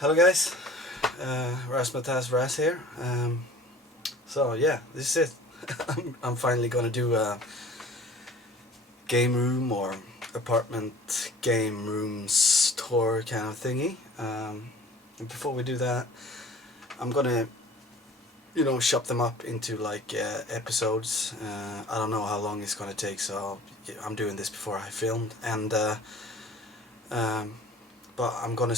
Hello guys, Ras here. So yeah, this is it. I'm finally gonna do a game room or apartment game rooms tour kind of thingy. And before we do that, I'm gonna, chop them up into like episodes. I don't know how long it's gonna take, so I'm doing this before I filmed, and but I'm gonna.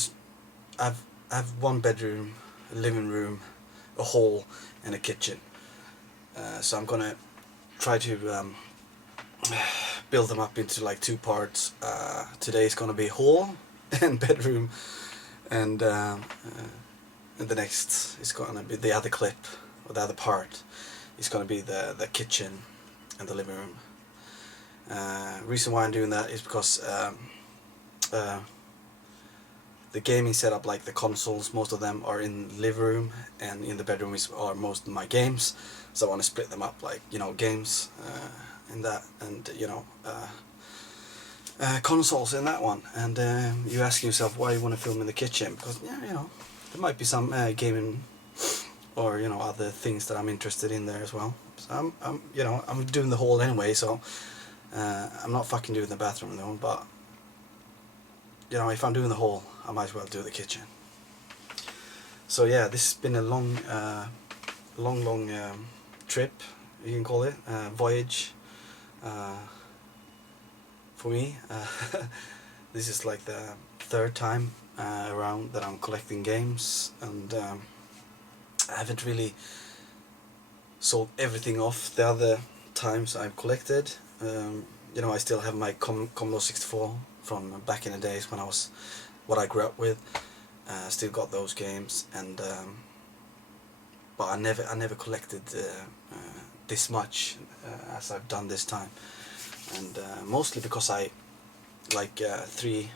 I have one bedroom, a living room, a hall, and a kitchen. So I'm gonna try to build them up into like two parts. Today's gonna be hall and bedroom, and the next is gonna be the other clip, or the other part is gonna be the kitchen and the living room. Reason why I'm doing that is because the gaming setup, like the consoles, most of them are in the living room, and in the bedroom are most of my games. So I want to split them up, like games in that, and consoles in that one. And you ask yourself why you want to film in the kitchen, because there might be some gaming or other things that I'm interested in there as well. So I'm doing the whole anyway, so I'm not fucking doing the bathroom though, but if I'm doing the whole, I might as well do the kitchen. So yeah, this has been a long trip, you can call it, voyage for me. This is like the third time around that I'm collecting games, and I haven't really sold everything off the other times I've collected. I still have my Commodore 64 from back in the days when I was what I grew up with. Still got those games, and but I never collected this much as I've done this time, and mostly because I like 3.5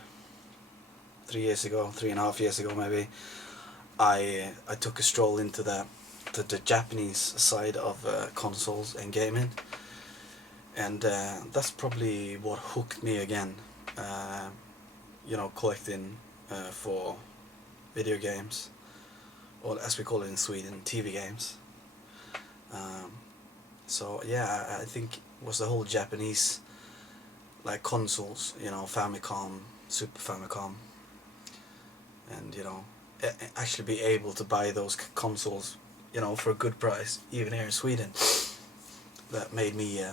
years ago maybe, I took a stroll into the Japanese side of consoles and gaming, and that's probably what hooked me again. Collecting for video games, or as we call it in Sweden, TV games. So yeah, I think it was the whole Japanese like consoles, Famicom, Super Famicom, and actually be able to buy those consoles, for a good price, even here in Sweden, that made me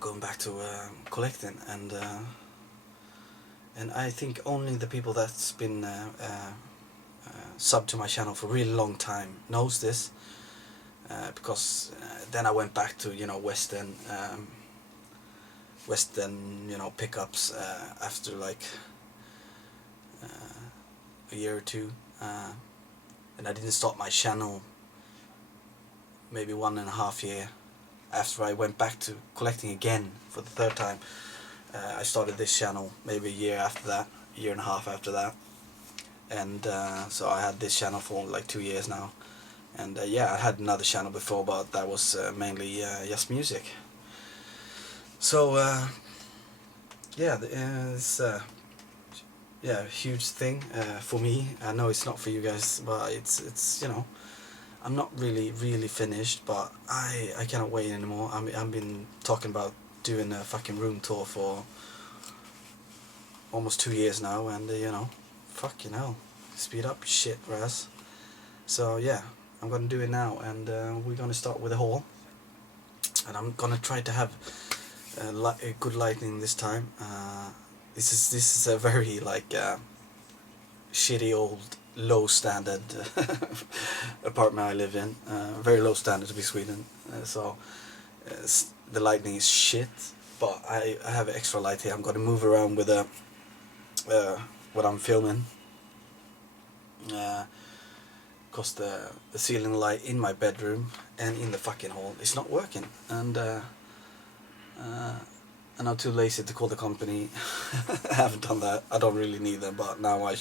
going back to collecting. And I think only the people that's been subbed to my channel for a really long time knows this, because then I went back to Western pickups after like a year or two, and I didn't start my channel maybe 1.5 years after I went back to collecting again for the third time. I started this channel maybe a year after that, a year and a half after that, and so I had this channel for like 2 years now. And yeah, I had another channel before, but that was mainly just music. So yeah, it's a huge thing for me. I know it's not for you guys, but it's I'm not really finished, but I cannot wait anymore. I've been talking about doing a fucking room tour for almost 2 years now, and fucking hell, speed up shit, Raz. So yeah, I'm gonna do it now, and we're gonna start with a hall, and I'm gonna try to have a good lighting this time. This is a very like shitty old low standard apartment I live in. Very low standard to be Sweden, so the lighting is shit, but I have extra light here. I'm gonna move around with what I'm filming, because the ceiling light in my bedroom and in the fucking hall is not working, and I'm too lazy to call the company. I haven't done that. I don't really need them, but now I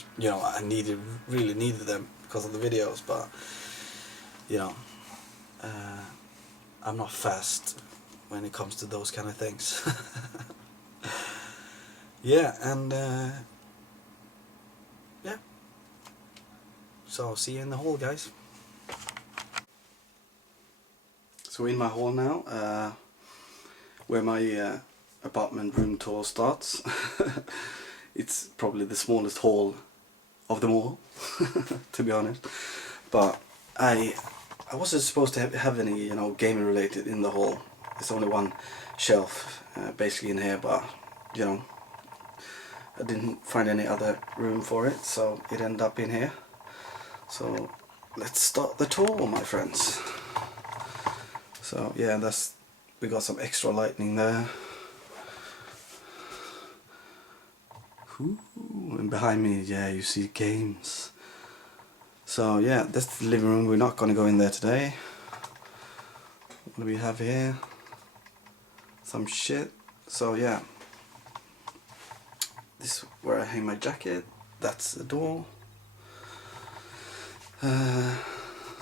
really needed them because of the videos, but I'm not fast when it comes to those kind of things. Yeah, and yeah, So see you in the hall, guys. So we're in my hall now, where my apartment room tour starts. It's probably the smallest hall of them all, to be honest. But I wasn't supposed to have any, you know, gaming related in the hall. There's only one shelf basically in here, but you know, I didn't find any other room for it, so it ended up in here. So let's start the tour, my friends. So yeah, we got some extra lighting there. Ooh, and behind me, yeah, you see games. So yeah, that's the living room. We're not going to go in there today. What do we have here? Some shit. So yeah, this is where I hang my jacket. That's the door.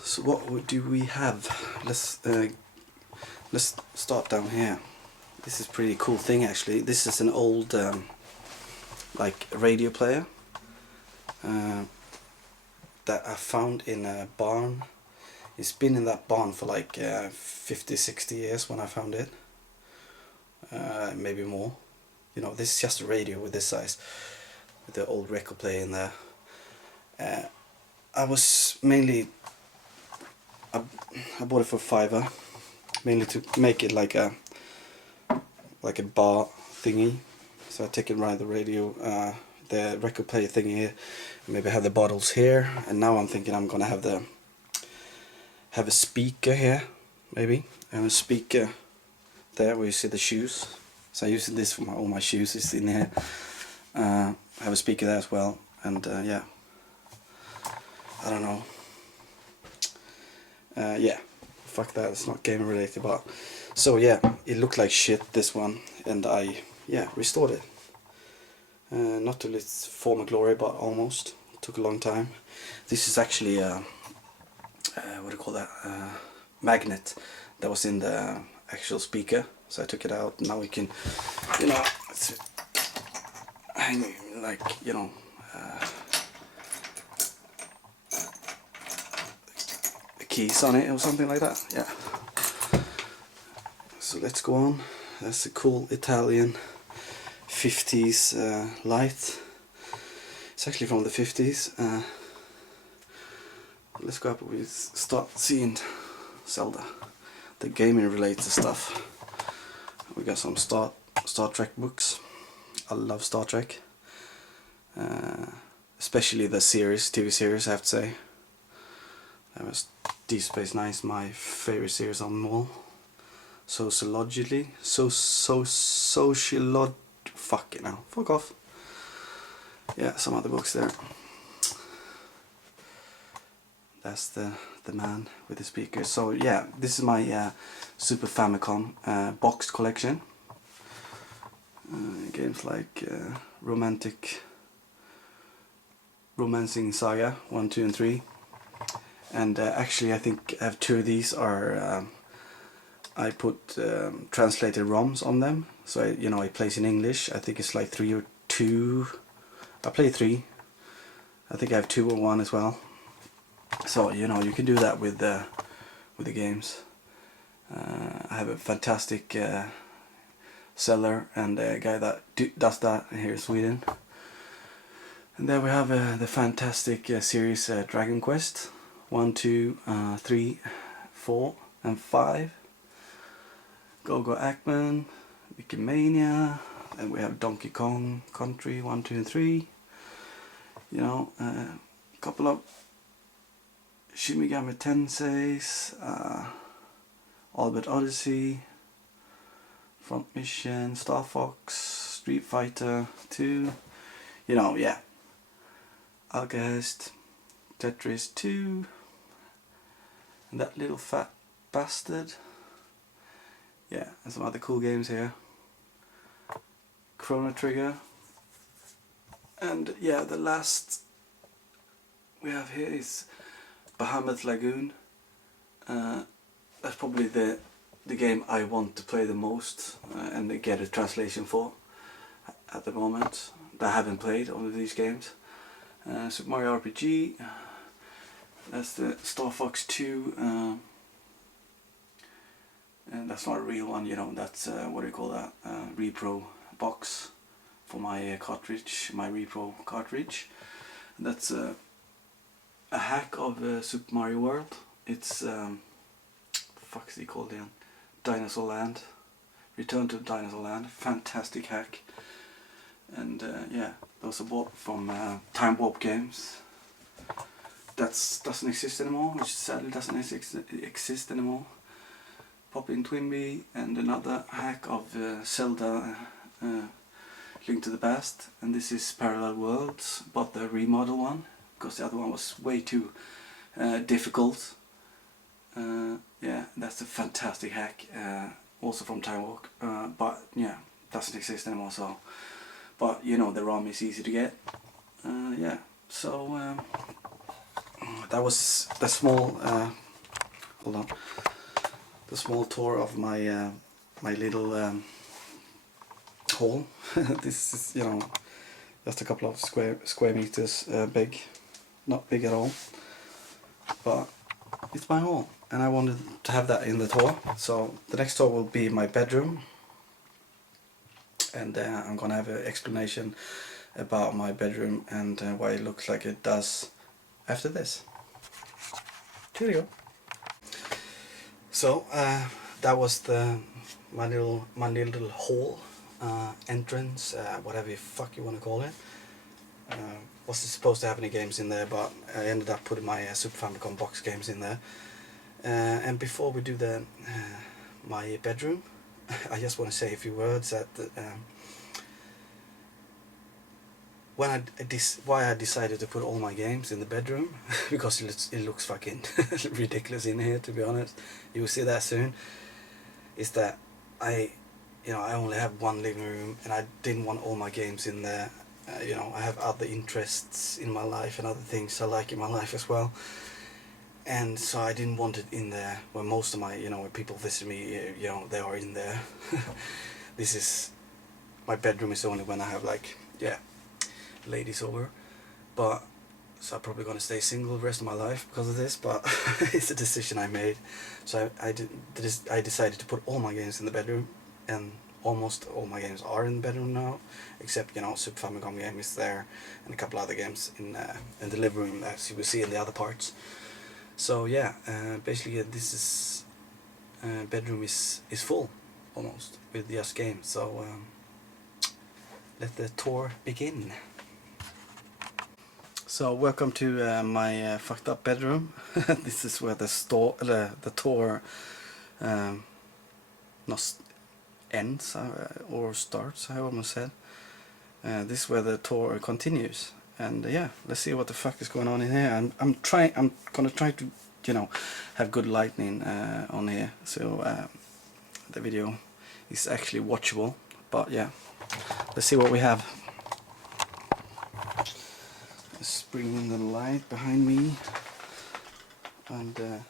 So what do we have? Let's start down here. This is a pretty cool thing actually. This is an old like radio player that I found in a barn. It's been in that barn for like 50-60 years when I found it, maybe more. You know, this is just a radio with this size, with the old record player in there. I bought it for £5, mainly to make it like a bar thingy. So I take it around the radio, the record player thingy here, maybe have the bottles here, and now I'm thinking I'm gonna have a speaker here, maybe, and a speaker there where you see the shoes. So I'm using this for all my shoes is in here. Have a speaker there as well, and yeah, I don't know. Yeah, fuck that, it's not gaming related, but so yeah, it looked like shit, this one, and I restored it. Not to its former glory, but almost. It took a long time. This is actually what do you call that? Magnet that was in the actual speaker. So I took it out. Now we can, you know, hang like, you know, the keys on it or something like that. Yeah. So let's go on. That's a cool Italian 50s light. It's actually from the 50s. Let's go up and we start seeing Zelda, the gaming related stuff. We got some Star Trek books. I love Star Trek, especially the series, TV series, I have to say. That was Deep Space Nine, my favorite series on them all. Sociologically, fuck it now, fuck off. Yeah, some other books there. That's the man with the speaker. So yeah, this is my Super Famicom boxed collection. Games like Romancing Saga 1, 2 and 3. And actually I think I have 2 of these are I put translated ROMs on them. So I place in English. I think it's like 3 or 2. I play 3. I think I have 2 or 1 as well. So you can do that with the games. I have a fantastic seller and a guy that does that here in Sweden. And there we have the fantastic series Dragon Quest 1, 2, 3, 4 and 5. Go Ackman, Wikimania, and we have Donkey Kong Country 1, 2 and 3. A couple of Shin Megami Tenseis, Albert Odyssey, Front Mission, Star Fox, Street Fighter 2, yeah. Alchemist, Tetris 2, and that little fat bastard. Yeah, and some other cool games here. Chrono Trigger. And yeah, the last we have here is Bahamut Lagoon. That's probably the game I want to play the most and get a translation for at the moment. I haven't played all of these games. Super Mario RPG, That's the Star Fox 2, and that's not a real one, you know, that's, what do you call that, repro box for my cartridge, my repro cartridge. That's a hack of Super Mario World. It's, fuck's he called again? Dinosaur Land. Return to Dinosaur Land. Fantastic hack. And yeah, those are bought from Time Warp Games. That doesn't exist anymore, which sadly doesn't exist anymore. Pop in Twinbee, and another hack of Zelda Link to the Past, and this is Parallel Worlds, but the remodel one, because the other one was way too difficult. Yeah, that's a fantastic hack, also from Time Warp, but yeah, doesn't exist anymore. So, but you know, the ROM is easy to get. Yeah, so that was the small hold on, the small tour of my my little hall. This is, you know, just a couple of square meters big, not big at all, but it's my hall, and I wanted to have that in the tour. So the next tour will be my bedroom, and I'm gonna have an explanation about my bedroom and why it looks like it does after this. Cheerio. So that was my little hall, entrance, whatever the fuck you want to call it. Wasn't supposed to have any games in there, but I ended up putting my Super Famicom box games in there. And before we do the my bedroom, I just want to say a few words that when why I decided to put all my games in the bedroom, because it looks fucking ridiculous in here, to be honest. You will see that soon. Is that I only have one living room, and I didn't want all my games in there. You know, I have other interests in my life and other things I like in my life as well. And so I didn't want it in there when most of my, when people visit me, they are in there. This is, my bedroom is only when I have ladies over. But, so I'm probably going to stay single the rest of my life because of this, but it's a decision I made. So I decided to put all my games in the bedroom, and almost all my games are in the bedroom now, except, Super Famicom game is there, and a couple other games in the living room, as you will see in the other parts. So yeah, basically this is bedroom is full almost with just games. So let the tour begin. So welcome to my fucked up bedroom. This is where the tour not ends or starts, I almost said. This is where the tour continues. And yeah, let's see what the fuck is going on in here. I'm gonna try to, have good lighting on here, so the video is actually watchable. But yeah, let's see what we have. Let's bring in the light behind me. And what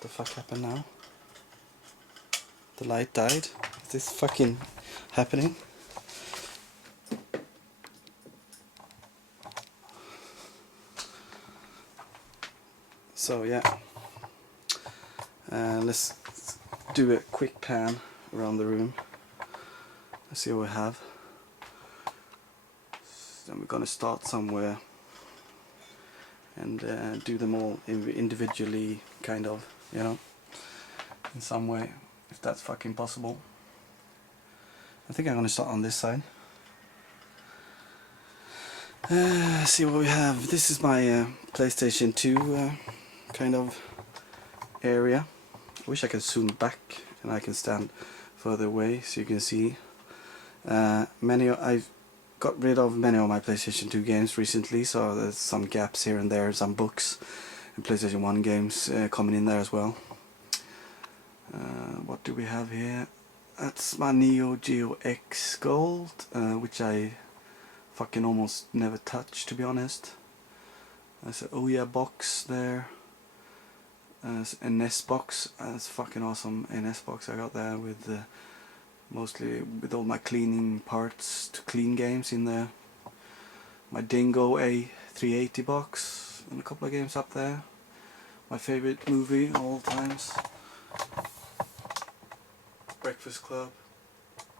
the fuck happened now? The light died. Is this fucking happening? So yeah, let's do a quick pan around the room. Let's see what we have. Then we're gonna start somewhere and do them all individually, kind of, in some way, if that's fucking possible. I think I'm gonna start on this side. See what we have. This is my PlayStation 2 kind of area. I wish I could zoom back and I can stand further away so you can see. I've got rid of many of my PlayStation 2 games recently, so there's some gaps here and there, some books and PlayStation 1 games coming in there as well. What do we have here? That's my Neo Geo X Gold, which I fucking almost never touch, to be honest. There's an Ouya box there. There's a NES box. That's fucking awesome. A NES box I got there with mostly with all my cleaning parts to clean games in there. My Dingo A380 box. and a couple of games up there. My favorite movie all times, Breakfast Club,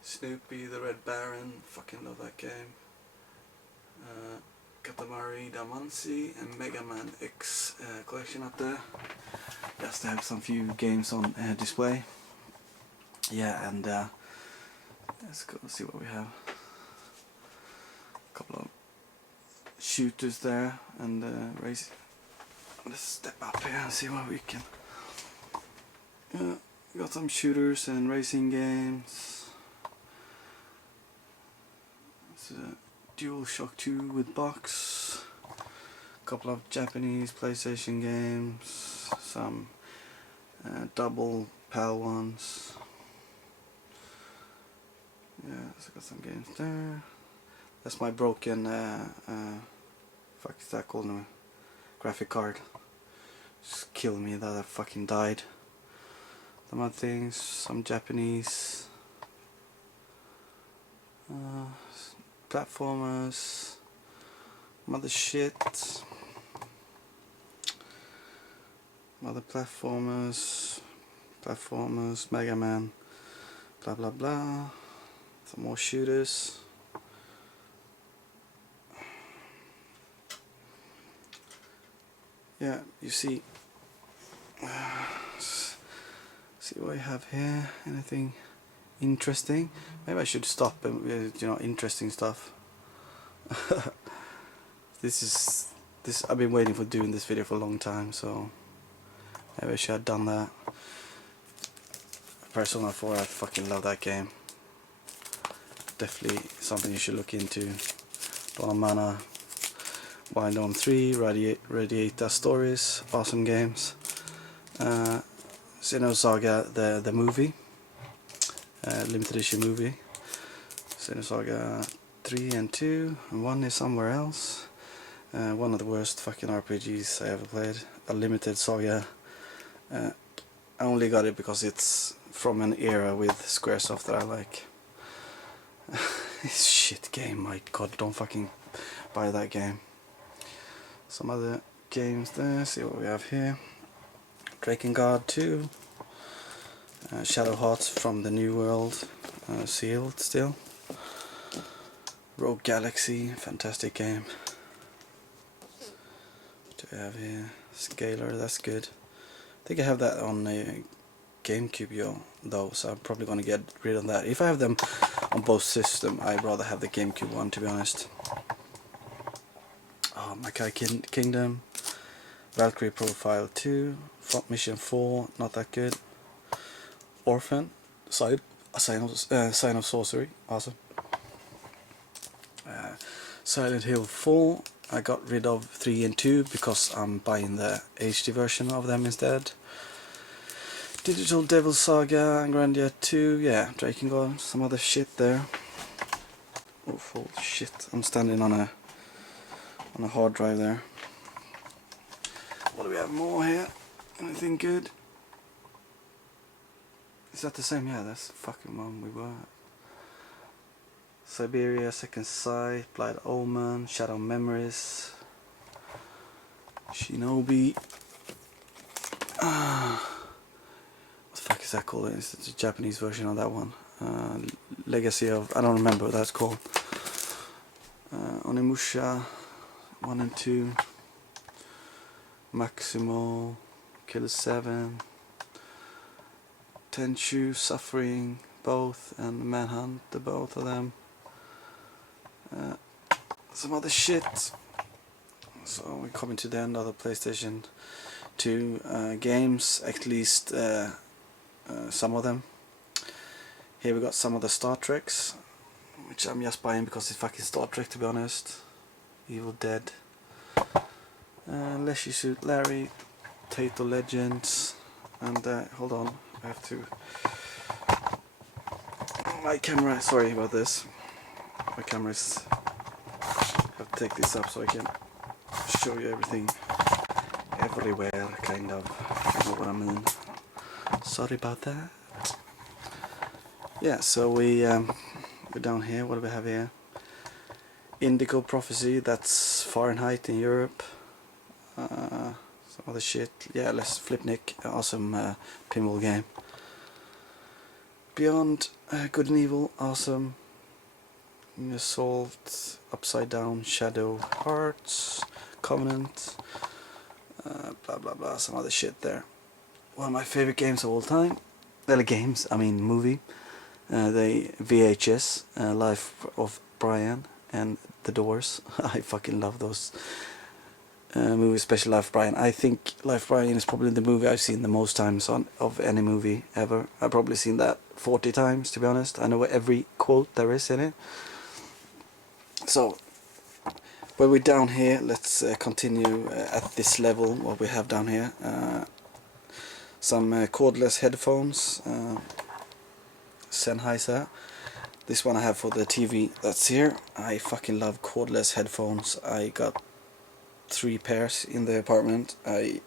Snoopy the Red Baron, fucking love that game. Katamari Damacy and Mega Man X collection up there. Just to have some few games on display. Yeah, and let's go see what we have. A couple of shooters there and race. Let's step up here and see what we can. Yeah, got some shooters and racing games. It's a DualShock 2 with box. A couple of Japanese PlayStation games. Some double PAL ones. Yeah, so I got some games there. That's my broken fuck is that called now? Graphic card. Just killed me that I fucking died. Some other things, some Japanese platformers, mother shit, mother platformers, Mega Man, blah blah blah. Some more shooters. Yeah, you see. See what I have here. Anything interesting? Maybe I should stop and interesting stuff. This I've been waiting for doing this video for a long time, so maybe I should have done that. Persona 4, I fucking love that game. Definitely something you should look into. Dawn of Mana, Wild On 3, Radiata Stories, awesome games. Xenosaga, the movie, limited edition movie. Xenosaga 3 and 2, and 1 is somewhere else. One of the worst fucking RPGs I ever played. A limited saga. I only got it because it's from an era with Squaresoft that I like. This shit game, my god, don't fucking buy that game. Some other games there, see what we have here. Drakengard 2, Shadow Hearts from the New World, sealed still. Rogue Galaxy, fantastic game. What do we have here? Scalar, that's good. I think I have that on a GameCube though, so I'm probably going to get rid of that. If I have them on both systems, I'd rather have the GameCube one, to be honest. Oh, Makai Kingdom, Valkyrie Profile 2, Front Mission 4, not that good. Orphan, Sign of Sorcery, awesome. Silent Hill 4, I got rid of 3 and 2 because I'm buying the HD version of them instead. Digital Devil Saga, Grandia 2, yeah, Drakengard, some other shit there. Oh, holy shit, I'm standing on a hard drive there. What do we have more here? Anything good? Is that the same? Yeah, that's the fucking one we were at. Siberia, Second Sight, Blight Omen, Shadow Memories, Shinobi. What the fuck is that called? It's the Japanese version of that one. Legacy of, I don't remember what that's called. Onimusha 1 and 2, Maximo, Killer 7, Tenchu, Suffering, both, and Manhunt, the both of them. Some other shit. So we're coming to the end of the PlayStation 2 games, at least some of them. Here we got some of the Star Treks, which I'm just buying because it's fucking Star Trek, to be honest. Evil Dead, Leshy Suit Larry, Tato Legends, and hold on, I have to. My camera, sorry about this. My camera's. I have to take this up so I can show you everything, everywhere, kind of. You know what I mean? Sorry about that. Yeah, so we're down here. What do we have here? Indigo Prophecy. That's Fahrenheit in Europe. some other shit. Yeah, Les Flipnick, awesome pinball game. Beyond Good and Evil, awesome. Assault, Upside Down, Shadow Hearts, Covenant, blah blah blah, some other shit there. One of my favorite games of all time. Movie. The VHS, Life of Brian and The Doors. I fucking love those movies, especially Life of Brian. I think Life of Brian is probably the movie I've seen the most times of any movie ever. I've probably seen that 40 times, to be honest. I know every quote there is in it. So, when we're down here, let's continue at this level, what we have down here. Some cordless headphones, Sennheiser. This one I have for the TV that's here. I fucking love cordless headphones. I got 3 pairs in the apartment. I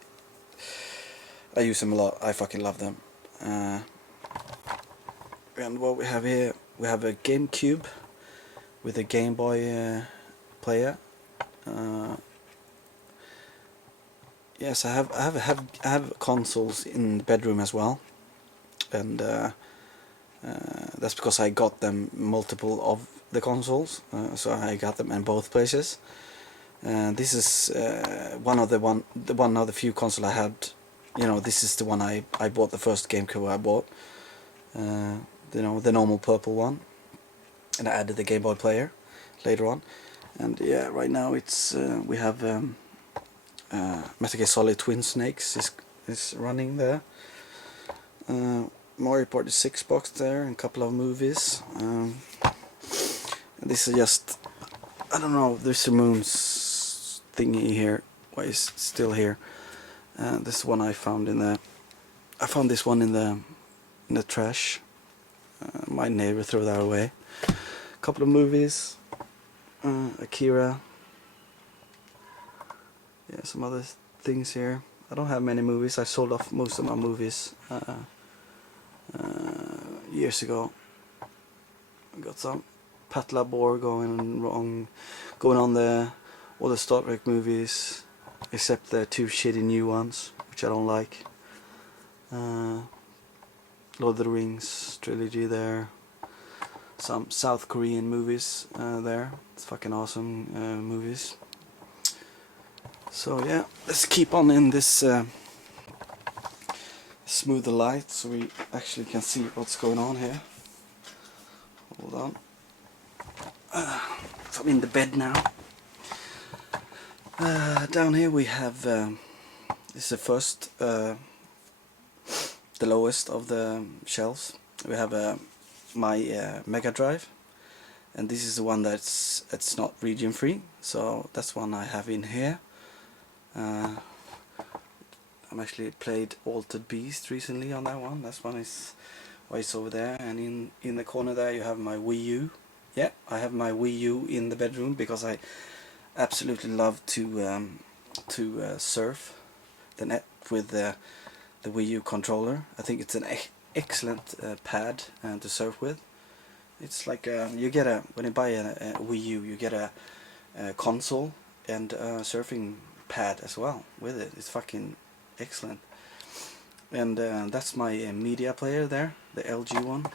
use them a lot. I fucking love them. And what we have here, we have a GameCube with a Game Boy player. Yes, I have consoles in the bedroom as well, and that's because I got them multiple of the consoles, so I got them in both places. This is one of the few consoles I had. You know, this is the one I bought, the first GameCube I bought. The normal purple one, and I added the Game Boy player later on. And yeah, right now it's we have Metal Gear Solid Twin Snakes is running there. Mario Party 6 box there, and a couple of movies. This is just, I don't know, there's a Moon's thingy here. Why is it still here? This one I found I found this one in the trash. My neighbor threw that away. A couple of movies. Akira. Yeah, some other things here. I don't have many movies. I sold off most of my movies years ago. I got some Pat Labor going on there. All the Star Trek movies, except the 2 shitty new ones, which I don't like. Lord of the Rings trilogy there. Some South Korean movies there. It's fucking awesome movies. So yeah, let's keep on in this smooth the light so we actually can see what's going on here. Hold on. So I'm in the bed now. Down here we have this is the first, the lowest of the shelves. We have my Mega Drive, and this is the one it's not region free, so that's one I have in here. I'm actually played Altered Beast recently on that one. That one is why it's over there, and in the corner there you have my Wii U. Yeah, I have my Wii U in the bedroom because I absolutely love to surf the net with the Wii U controller. I think it's an excellent pad to surf with. It's like you get when you buy a Wii U, you get a console and a surfing pad as well with it. It's fucking excellent. And that's my media player there, the LG one,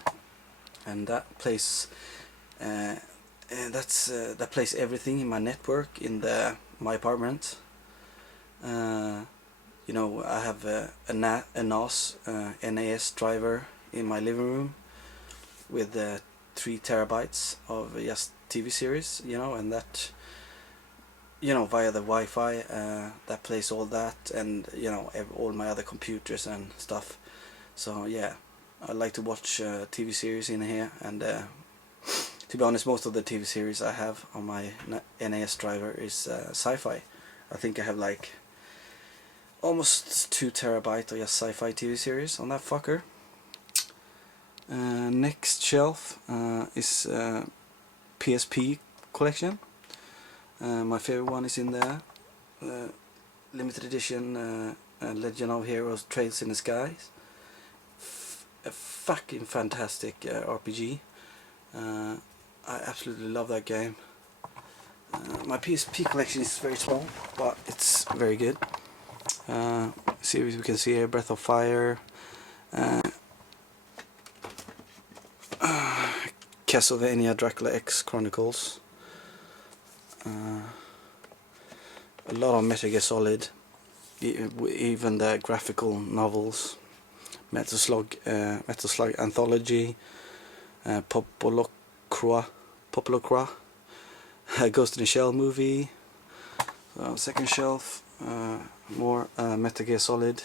and that plays that plays everything in my network in my apartment. You know, I have a NAS driver in my living room with 3 terabytes of just TV series, you know, and that, you know, via the Wi-Fi that plays all that, and you know, all my other computers and stuff. So yeah, I like to watch TV series in here, and to be honest, most of the TV series I have on my NAS driver is sci-fi. I think I have like almost 2 terabytes of just sci-fi TV series on that fucker. Next shelf is PSP collection. My favorite one is in there. Limited edition Legend of Heroes Trails in the Skies. A fucking fantastic RPG. I absolutely love that game. My PSP collection is very small, but it's very good. See if we can see here, Breath of Fire, Castlevania Dracula X Chronicles, a lot of Metal Gear Solid, even the graphical novels, Metal Slug Anthology, Popolocra, Ghost in the Shell movie, second shelf, more Metal Gear Solid,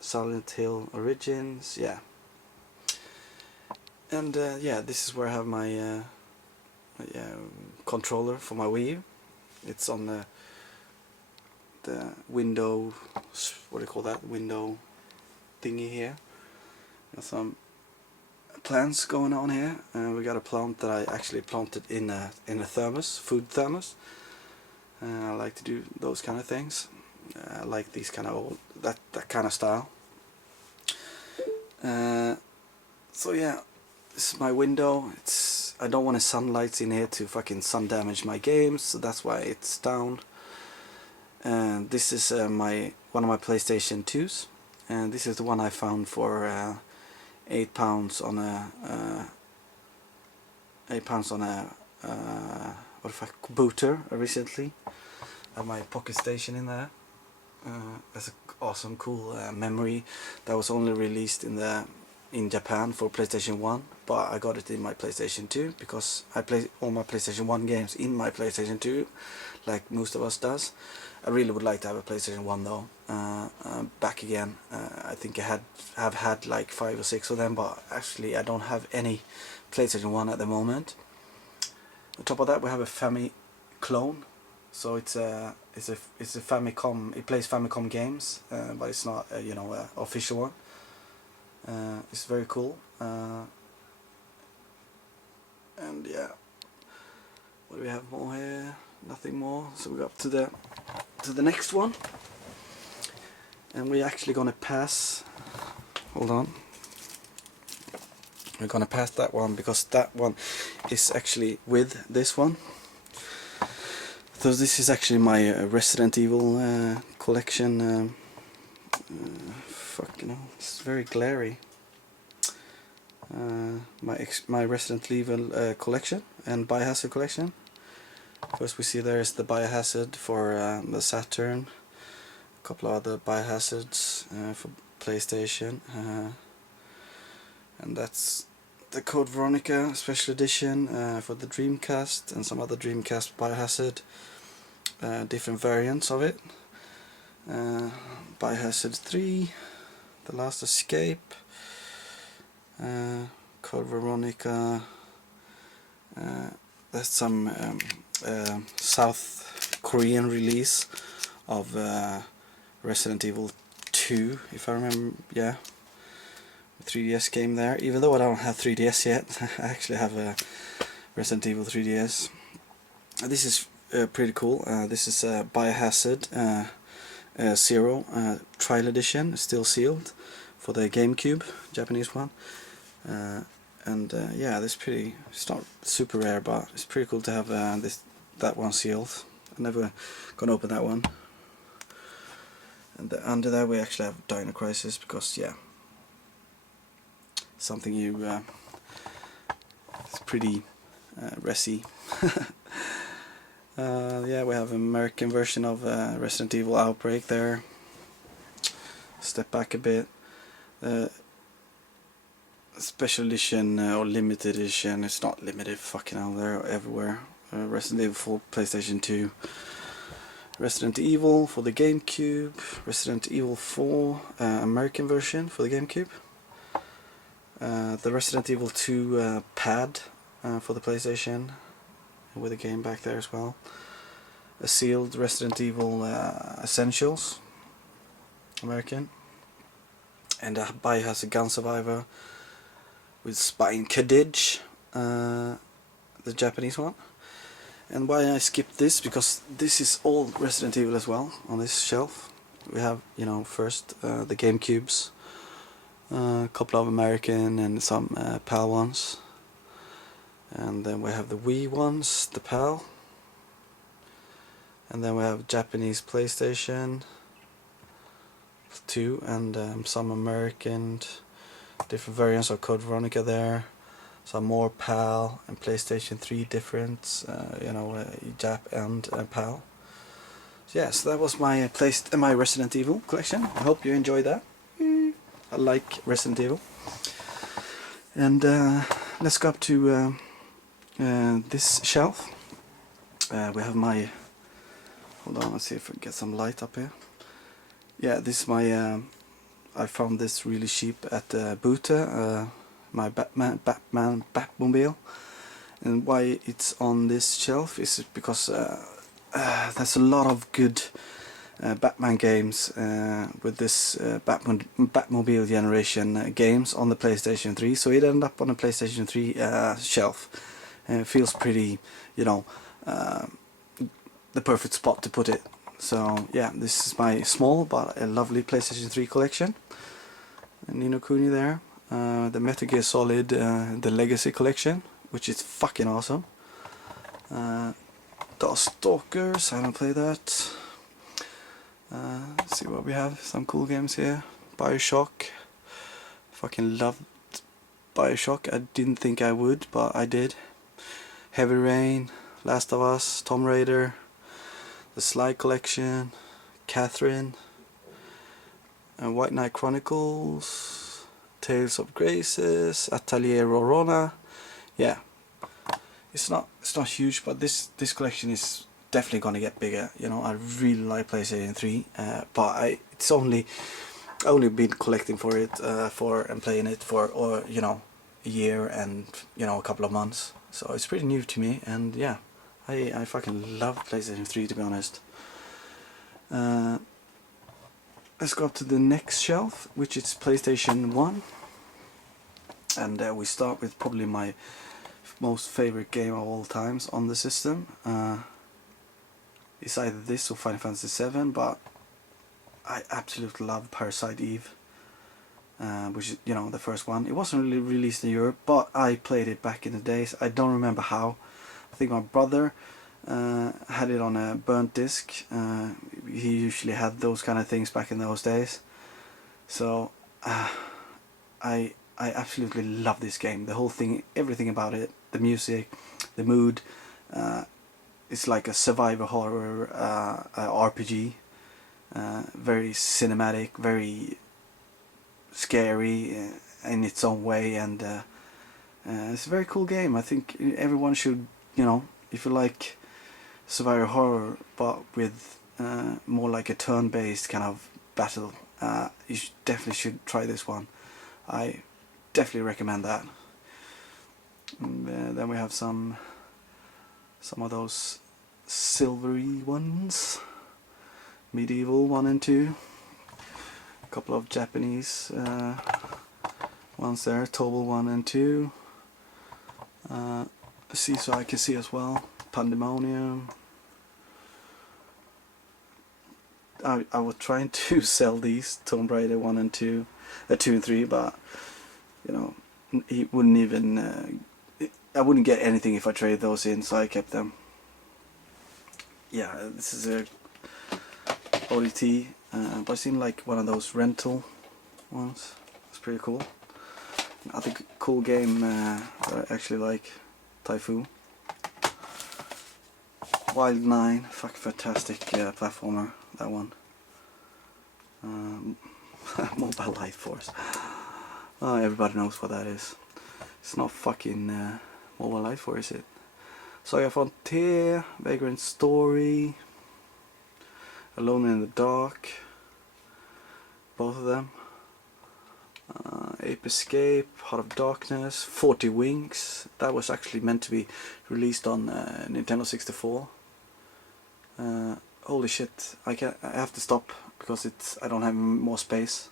Silent Hill Origins, yeah. And yeah, this is where I have my controller for my Wii U. It's on the window, what do you call that, window thingy here. Got some plants going on here. We got a plant that I actually planted in a thermos, food thermos. I like to do those kind of things. I like these kind of old, that kind of style. So yeah, this is my window. I don't want any sunlights in here to fucking sun damage my games, so that's why it's down. And this is one of my PlayStation 2s, and this is the one I found for £8 on a what if I booter recently. I have my Pocket Station in there. That's an awesome, cool memory that was only released in Japan for PlayStation 1, but I got it in my PlayStation 2 because I play all my PlayStation 1 games in my PlayStation 2, like most of us does. I really would like to have a PlayStation 1 though, back again. I think I have had like 5 or 6 of them, but actually I don't have any PlayStation 1 at the moment. On top of that, we have a Famicom clone, so it's a Famicom. It plays Famicom games, but it's not you know, an official one. It's very cool, and yeah, what do we have more here? Nothing more. So we go up to the next one, and we're actually gonna pass. Hold on, we're gonna pass that one because that one is actually with this one. So this is actually my Resident Evil collection. Fucking hell, it's very glary. My Resident Evil collection and Biohazard collection. First we see there's the Biohazard for the Saturn, a couple of other Biohazards for PlayStation, and that's the Code Veronica Special Edition for the Dreamcast, and some other Dreamcast Biohazard, different variants of it. Biohazard 3, The Last Escape, Code Veronica, that's some South Korean release of Resident Evil 2, if I remember, yeah, 3DS game there, even though I don't have 3DS yet. I actually have a Resident Evil 3DS. This is pretty cool. This is Biohazard Zero Trial Edition, still sealed, for the GameCube, Japanese one. And yeah, this pretty. It's not super rare, but it's pretty cool to have that one sealed. I'm never gonna open that one. And under there we actually have Dino Crisis, because yeah, something you. It's pretty resi. Yeah, we have an American version of Resident Evil Outbreak there. Step back a bit. Special edition or limited edition. It's not limited, fucking hell, they're everywhere. Resident Evil for PlayStation 2. Resident Evil for the GameCube. Resident Evil 4 American version for the GameCube. The Resident Evil 2 pad for the PlayStation, with a game back there as well. A sealed Resident Evil Essentials American, and a Biohazard Gun Survivor with Spine Kadij, the Japanese one. And why I skipped this, because this is all Resident Evil as well on this shelf. We have, you know, first the GameCubes, a couple of American and some PAL ones. And then we have the Wii ones, the PAL. And then we have Japanese PlayStation 2 and some American different variants of Code Veronica there. Some more PAL and PlayStation 3 different, Jap and PAL. So yeah, so that was my my Resident Evil collection. I hope you enjoyed that. I like Resident Evil. And let's go up to this shelf. We have my... Hold on, let's see if I can get some light up here. Yeah, this is my... I found this really cheap at Buta, my Batman Batmobile. And why it's on this shelf is because there's a lot of good Batman games with this Batmobile generation games on the PlayStation 3, so it ended up on the PlayStation 3 shelf. And it feels pretty, the perfect spot to put it. So yeah, this is my small but a lovely PlayStation 3 collection. And Ni no Kuni there. The Metal Gear Solid, the Legacy collection, which is fucking awesome. Stalkers, I haven't played that. Let's see what we have. Some cool games here. Bioshock. Fucking loved Bioshock. I didn't think I would, but I did. Heavy Rain, Last of Us, Tomb Raider, the Sly Collection, Catherine, White Knight Chronicles, Tales of Graces, Atelier Rorona. Yeah, it's not huge, but this collection is definitely gonna get bigger. I really like PlayStation 3, but it's only been collecting for it and playing it for a year and a couple of months. So it's pretty new to me, and yeah, I fucking love PlayStation 3, to be honest. Let's go up to the next shelf, which is PlayStation 1, and we start with probably my most favorite game of all times on the system. It's either this or Final Fantasy VII, but I absolutely love Parasite Eve, which is the first one. It wasn't really released in Europe, but I played it back in the days. I don't remember how. I think my brother had it on a burnt disc. He usually had those kind of things back in those days. So I absolutely love this game. The whole thing, everything about it, the music, the mood. It's like a survivor horror RPG. Very cinematic, very scary in its own way, and it's a very cool game. I think everyone should, if you like survivor horror but with more like a turn-based kind of battle, you definitely should try this one. I definitely recommend that. And then we have some of those silvery ones, Medieval 1 and 2, a couple of Japanese ones there, Tobal 1 and 2, so I can see as well, Pandemonium. I was trying to sell these Tomb Raider 1 and 2, 2 and 3, but he wouldn't even I wouldn't get anything if I traded those in, so I kept them. Yeah, this is a ODT, but I've seen like one of those rental ones. It's pretty cool. Another cool game that I actually like, Typhoon. Wild 9, fantastic platformer, that one. Mobile Life Force. Oh, everybody knows what that is. It's not fucking Mobile Life Force, is it? Saga Frontier, Vagrant Story, Alone in the Dark, both of them. Ape Escape, Heart of Darkness, 40 Wings. That was actually meant to be released on Nintendo 64. Holy shit! I have to stop because I don't have more space.